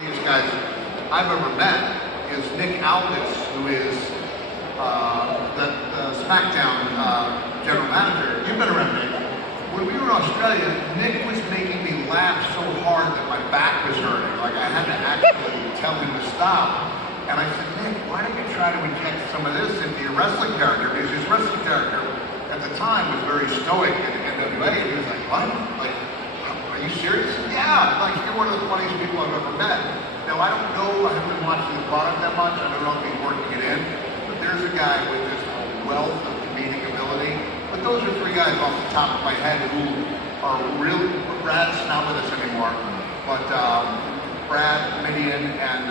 These guys I've ever met is Nick Aldis, who is the SmackDown general manager. You've been around Nick. When we were in Australia, Nick was making me laugh so hard that my back was hurting. Like I had to actually tell him to stop. And I said, Nick, why don't you try to inject some of this into your wrestling character? Because his wrestling character at the time was very stoic in NWA. And he was like, what? Like, are you serious? Yeah, like you're one of the funniest people I've ever met. Now I don't know, I haven't been watching the product that much, I don't know if he's working it in, but there's a guy with just a wealth of comedic ability. But those are three guys off the top of my head who are really, Brad's not with us anymore, but Brad, Midian, and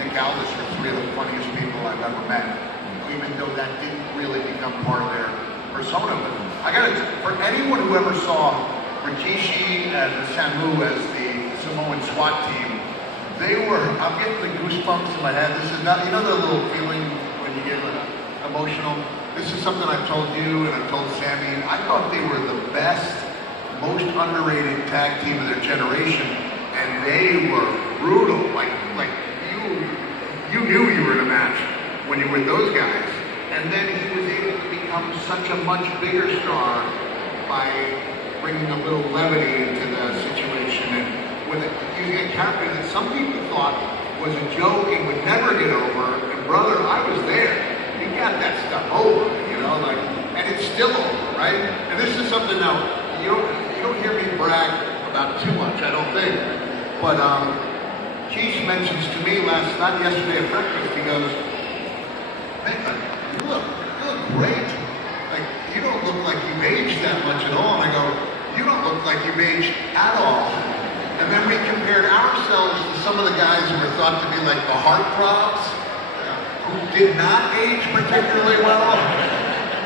Nick Aldis are three of the funniest people I've ever met, even though that didn't really become part of their persona. But I gotta, for anyone who ever saw Rikishi and Samu as the Samoan SWAT team, they were, I'm getting the goosebumps in my head. This is not, you know the little feeling when you get emotional? This is something I've told you and I've told Sammy. I thought they were the best, most underrated tag team of their generation, and they were brutal. Like you knew you were in a match when you were with those guys. And then he was able to become such a much bigger star by bringing a little levity into the situation and with it, using a character that some people thought was a joke and would never get over. And brother, I was there. You got that stuff over, you know, like, and it's still over, right? And this is something now you don't hear me brag about too much, I don't think. But Keith mentions to me yesterday at breakfast, he goes, "Hey, you look great. Like you don't look like you've aged that much at all." And I go, "You don't look like you've aged at all." And then we compared ourselves to some of the guys who were thought to be like the heartthrobs, who did not age particularly well.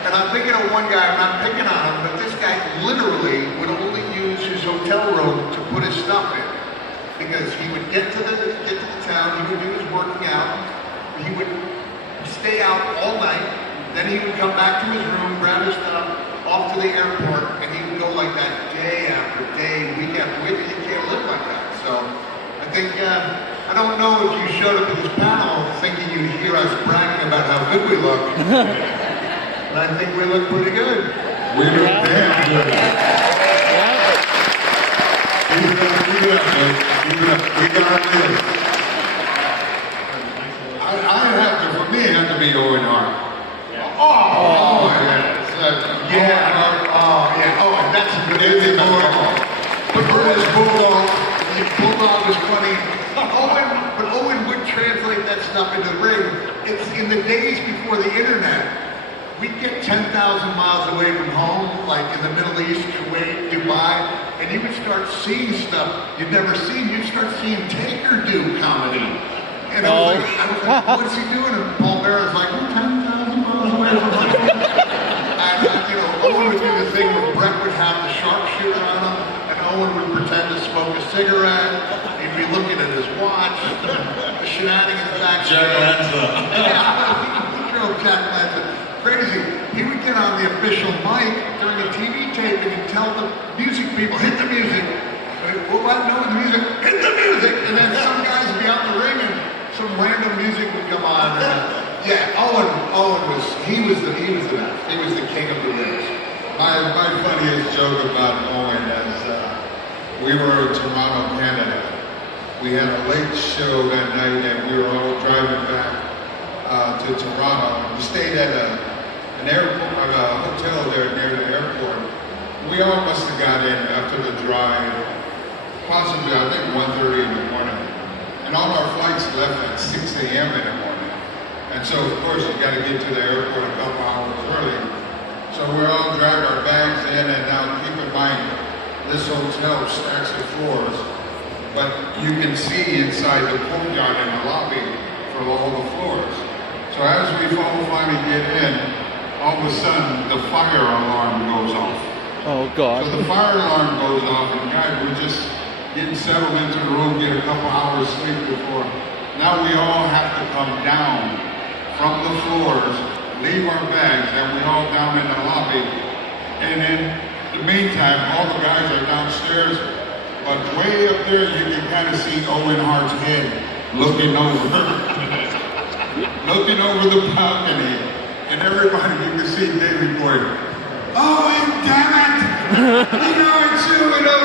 And I'm thinking of one guy, I'm not picking on him, but this guy literally would only use his hotel room to put his stuff in. Because he would get to the town, he would do his working out, he would stay out all night, then he would come back to his room, grab his stuff, off to the airport, and he would go like that day after day, week after week, and you can't live like that. So I think, I don't know if you showed up at this panel thinking you'd hear us bragging about how good we look, but I think we look pretty good. We look damn good. We got this. For me, it had to be Owen Hart. Oh, and that's a good thing. But Bruce Bulldog was funny. But Owen would translate that stuff into the ring. It's in the days before the internet. We'd get 10,000 miles away from home, like in the Middle East, Kuwait, Dubai, and you would start seeing stuff you'd never seen. You'd start seeing Taker do comedy. And I was like, what's he doing? And Paul Bearer's like, we're 10,000 miles away from home. And, Owen would do the thing where Brett would have the sharpshooter on him, and Owen would pretend to smoke a cigarette. He'd be looking at his watch, the shenanigans back. Jack Lanza. Yeah, he drove Jack Lanza crazy. He would get on the official mic during a TV tape and he'd tell the music people, hit the music. Well, I know the music, hit the music. And then some guys would be out in the ring and some random music would come on. Owen was the best. He was the king of the rings. My funniest joke about Owen is we were in Toronto, Canada. We had a late show that night and we were all driving back to Toronto. We stayed at an airport, a hotel there near the airport. We all must have got in after the drive, possibly I think 1:30 in the morning. And all our flights left at 6 a.m. in the morning. And so of course you got to get to the airport a couple hours early. So we all dragged our bags in, and now keep in mind, this hotel stacks of floors, but you can see inside the courtyard and the lobby for all the floors. So as we finally get in, all of a sudden the fire alarm goes off. Oh God. So the fire alarm goes off and guys, we're just getting settled into the room, get a couple hours sleep before. Now we all have to come down from the floors, leave our bags, and we're all down in the lobby. And in the meantime, all the guys are downstairs But way up there, you can kind of see Owen Hart's head looking over, looking over the balcony, and everybody, you can see Davey Boy. Owen, damn it! You know it's you, you know.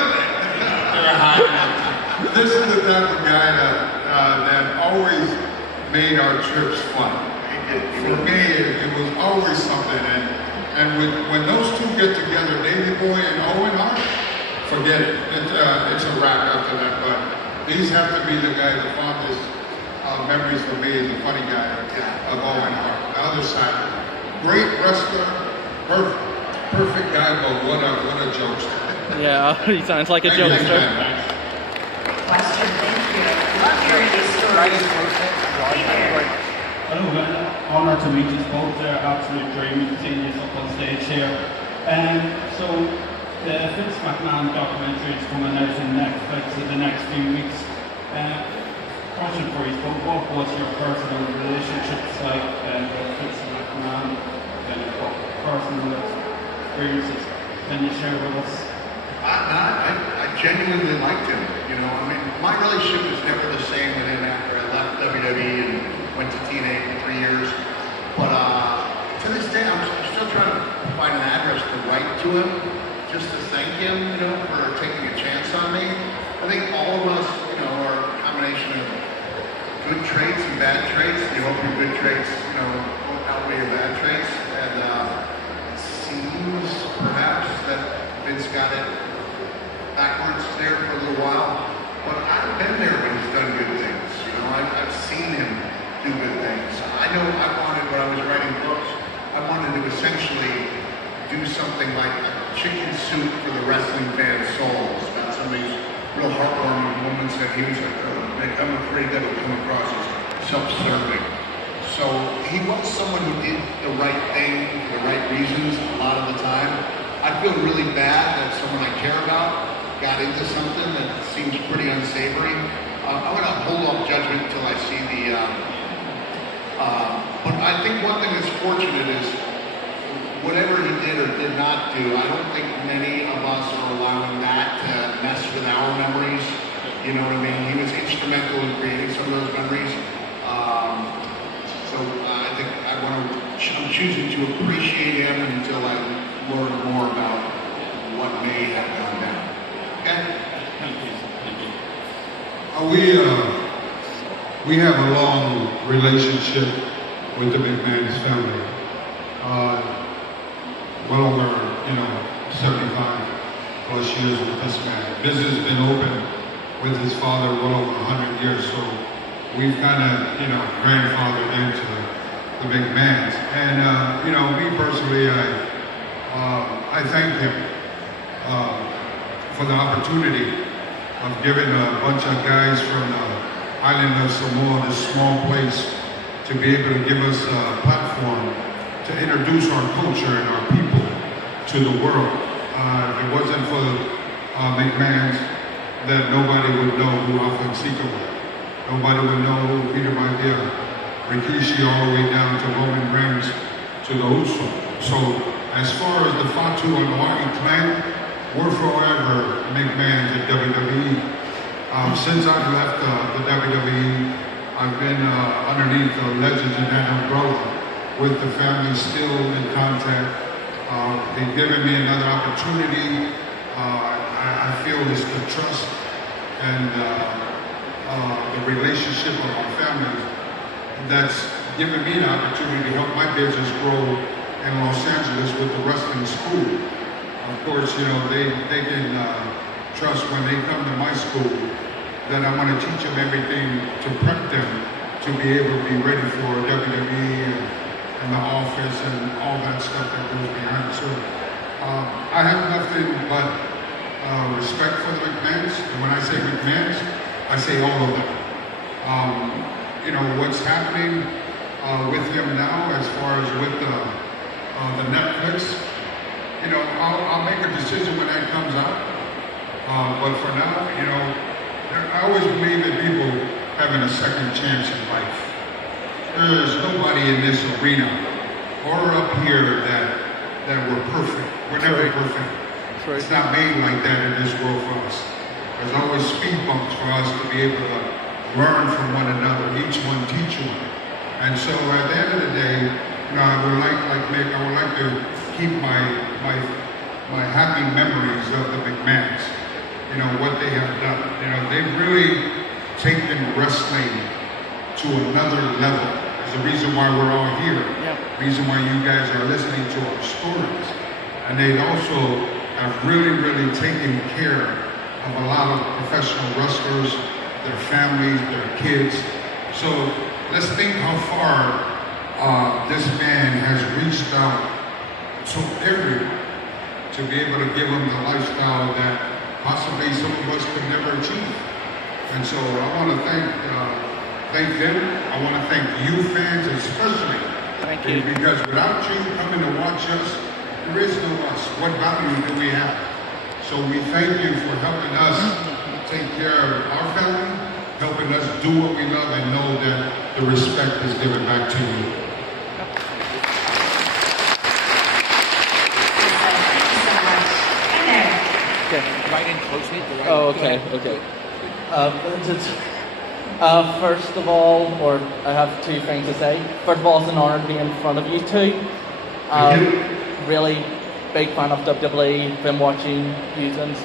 They're hiding. This is the type of guy that always made our trips fun. For me, it was always something, and when those two get together, Davey Boy and Owen Hart, forget it. It's a wrap after that. But these have to be the guys. The fondest memories for me is the funny guy of Owen Hart. The other side, great wrestler, perfect guy, but what a jokester. Yeah, he sounds like a jokester. Question, thank you. Love hearing these stories. Hello, honor to meet you both there. Absolute dream to see you up on stage here. So the Vince McMahon documentary is coming out on Netflix in the next few weeks. Question for you, what was your personal relationships like with Vince McMahon? What personal experiences can you share with us? I genuinely liked him. You know, I mean, my relationship was never the same with him after I left WWE and went to TNA for 3 years. But to this day, I'm still trying to find an address to write to him, just to thank him, you know, for taking a chance on me. I think all of us, you know, are a combination of good traits and bad traits. You hope your good traits, you know, won't outweigh your bad traits. And it seems perhaps that Vince got it backwards there for a little while. But I've been there when he's done good things. You know, I've seen him do good things. I know I wanted, when I was writing books, I wanted to essentially do something like a chicken soup for the wrestling fans' souls. About somebody's real heartwarming woman said he was like, I'm afraid that would come across as self-serving. So he was someone who did the right thing for the right reasons a lot of the time. I feel really bad that someone I care about got into something that seems pretty unsavory. I'm going to hold off judgment until I see the. But I think one thing that's fortunate is whatever he did or did not do, I don't think many of us are allowing that to mess with our memories. You know what I mean? He was instrumental in creating some of those memories. So I think I'm choosing to appreciate him until I learn more about what may have gone down. Okay? Thank you. We have a long relationship with the McMahon's family. Well over, 75 plus years with this man. Business has been open with his father well over 100 years, so we've kind of, grandfathered into the McMahons. And, me personally, I thank him for the opportunity of giving a bunch of guys from the island of Samoa, this small place, to be able to give us a platform to introduce our culture and our people to the world. If it wasn't for the McMahons, then nobody would know who Alpha and Sika were. Nobody would know who Peter Maivia, Rikishi, all the way down to Roman Reigns, to the Uso. So as far as the Fatu and Hawaii clan, we're forever McMahons at WWE. Since I've left the WWE, I've been underneath the Legends of that umbrella with the family, still in contact. They've given me another opportunity. I feel it's the trust and the relationship of our families that's given me an opportunity to help my business grow in Los Angeles with the wrestling school. Of course, they can trust when they come to my school that I'm going to teach them everything to prep them to be able to be ready for WWE and the office and all that stuff that goes behind it. So I have nothing but respect for the McMahons. And when I say McMahons, I say all of them. What's happening with him now as far as with the Netflix, I'll make a decision when that comes out. But for now, I always believe in people having a second chance in life. There's nobody in this arena or up here that we're perfect. We're never perfect. It's not made like that in this world for us. There's always speed bumps for us to be able to learn from one another, each one teach one. And so at the end of the day, you know, I would like to keep my happy memories of the McMahons. You know, what they have done. You know, they've really taken wrestling to another level. There's a reason why we're all here. Yeah. Reason why you guys are listening to our stories. And they also have really, really taken care of a lot of professional wrestlers, their families, their kids. So let's think how far this man has reached out to everyone to be able to give them the lifestyle that possibly some of us could never achieve. And so I want to thank them. I want to thank you fans especially. Thank you. Because without you coming to watch us, there is no us. What value do we have? So we thank you for helping us take care of our family, helping us do what we love and know that the respect is given back to you. Thank you so much. And Eric. Okay. Right in closely. Oh, okay, okay. First of all, or I have two things to say. First of all, it's an honor to be in front of you two. Really big fan of WWE. Been watching you since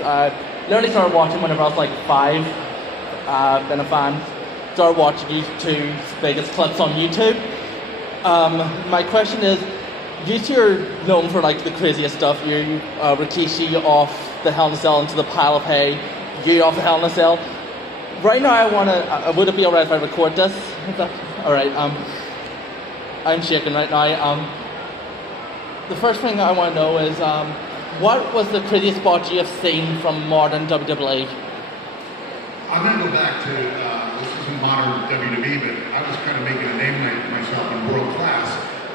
literally started watching whenever I was like 5. Been a fan. Started watching you two's biggest clips on YouTube. My question is, you two are known for like the craziest stuff. You Rikishi off the Hell in a Cell into the pile of hay. You off the Hell in a Cell. Right now, I wanna. Would it be alright if I record this? Is that alright? I'm shaking right now. The first thing I want to know is, what was the craziest spot you have seen from modern WWE? I'm going to go back to, this isn't modern WWE, but I was kind of making a name for myself in world class.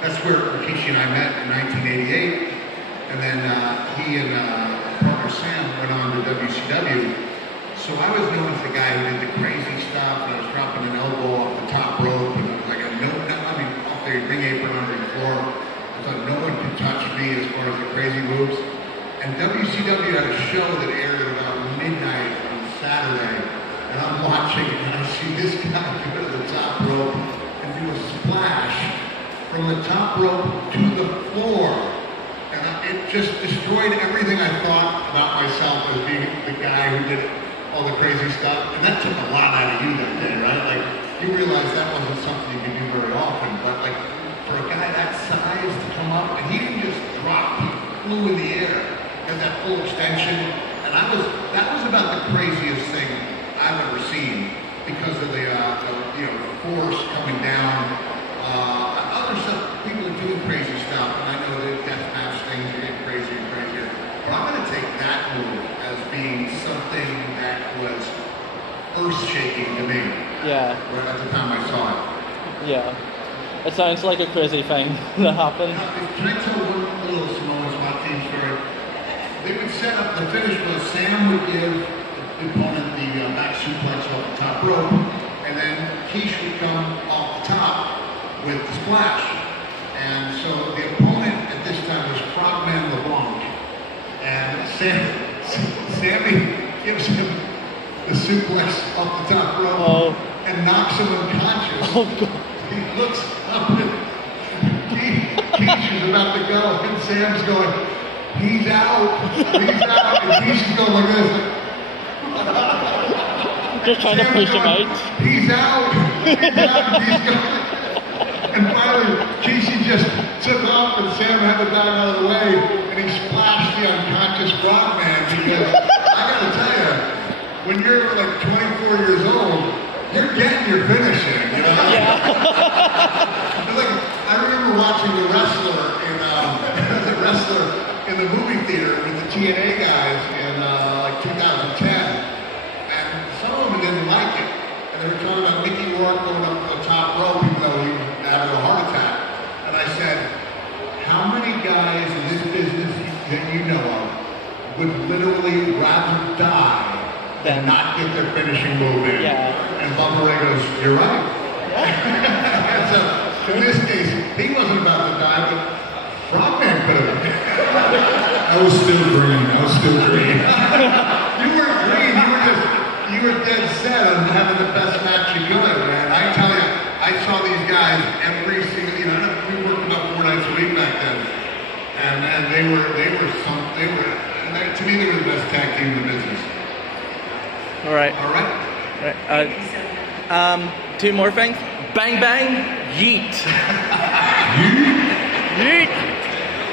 That's where Rikishi and I met in 1988. And then he and partner Sam went on to WCW. So I was known as the guy who did the crazy stuff, and I was dropping an elbow off the top rope, and like off the ring apron under the floor. I thought no one could touch me as far as the crazy moves. And WCW had a show that aired at about midnight on Saturday, and I'm watching, and I see this guy go to the top rope and do a splash from the top rope to the floor. And it just destroyed everything I thought about myself as being the guy who did all the crazy stuff. And that took a lot out of you that day, right? Like, you realize that wasn't something you could do very often, but like, for a guy that size to come up, and he didn't just drop, he flew in the air, had that full extension, and that was about the craziest thing I've ever seen because of the force coming down. Other stuff, people are doing crazy stuff, and I know that death match things are getting crazier and crazier. But I'm going to take that move as being something that was earth-shaking to me. Yeah. Right at the time I saw it. Yeah. It sounds like a crazy thing that happened. Can I tell one little Samoa SWAT team story? They would set up, the finish was Sam would give the opponent the back suplex off the top rope, and then Keish would come off the top with the splash. And so the opponent at this time was Frogman LeBlanc. And Sammy gives him the suplex off the top rope and knocks him unconscious. Oh, God. He looks up and Keish is about to go, and Sam's going, he's out, and Keish is going like this. Just trying to push him out. He's out, and he's going. And finally, Keish just took off, and Sam had to dive out of the way, and he splashed the unconscious Frogman, because I gotta tell you, when you're like 24 years old, you're getting your finishing, you know? Yeah. Like, I remember watching The Wrestler in the movie theater with the TNA guys in like 2010, and some of them didn't like it, and they were talking about Mickey Rourke going up the top rope even though he was having a heart attack, and I said, how many guys in this business that you know of would literally rather die than not get their finishing move in? Yeah. And Bubba Ray goes, you're right. And so, in this case, he wasn't about to die, but Frogman could have. I was still green. You weren't green, you were just were dead set on having the best match you could, man. I tell you, I saw these guys every single, we worked about 4 nights a week back then. And to me, they were the best tag team in the business. All right. All right? Right. Thank you so much. 2 more things. Bang bang, yeet. Yeet.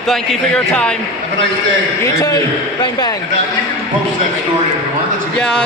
Thank you for your time. Have a nice day. You Thank too. you. Bang bang. And you can post that story if you want. That's a good Yeah,